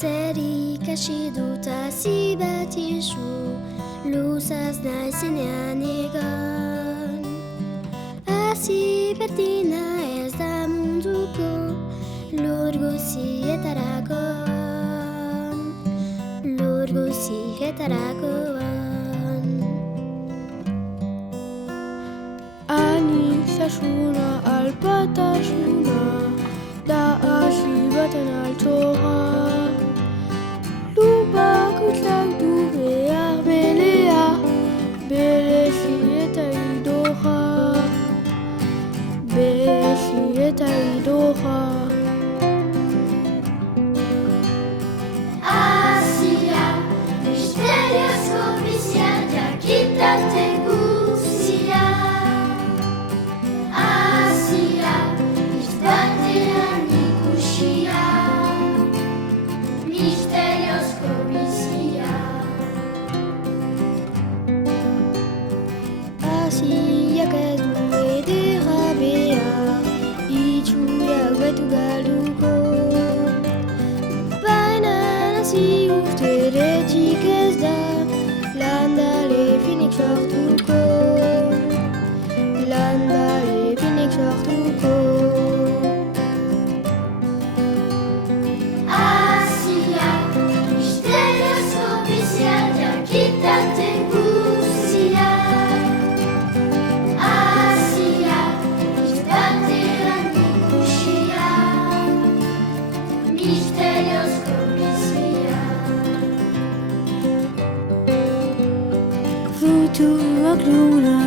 Zerik hasi dut hasi bat isu, luzaz naizenean egon. Hasi berdina ez da munduko, lur guzietarakoan, lur guzietarakoan. Anistasuna alpatasuna, da hasi baten altora. Lubakutlak du behar belea, berezi eta idorra, berezi eta idorra. Asia, misteriozko bizian jakitate guzia. Asia, izbatean ikusia, misteriozko bizia. Asiak ez du edera behar, itxurak baitu galduko. Baina hasi urteretik ez da, landare finik sortuko, landare finik sortuko. Asiak, misteriozko bizia, jakitate guzia. Asiak, izbatean ikusia, misteriozko bizia. Futuak luna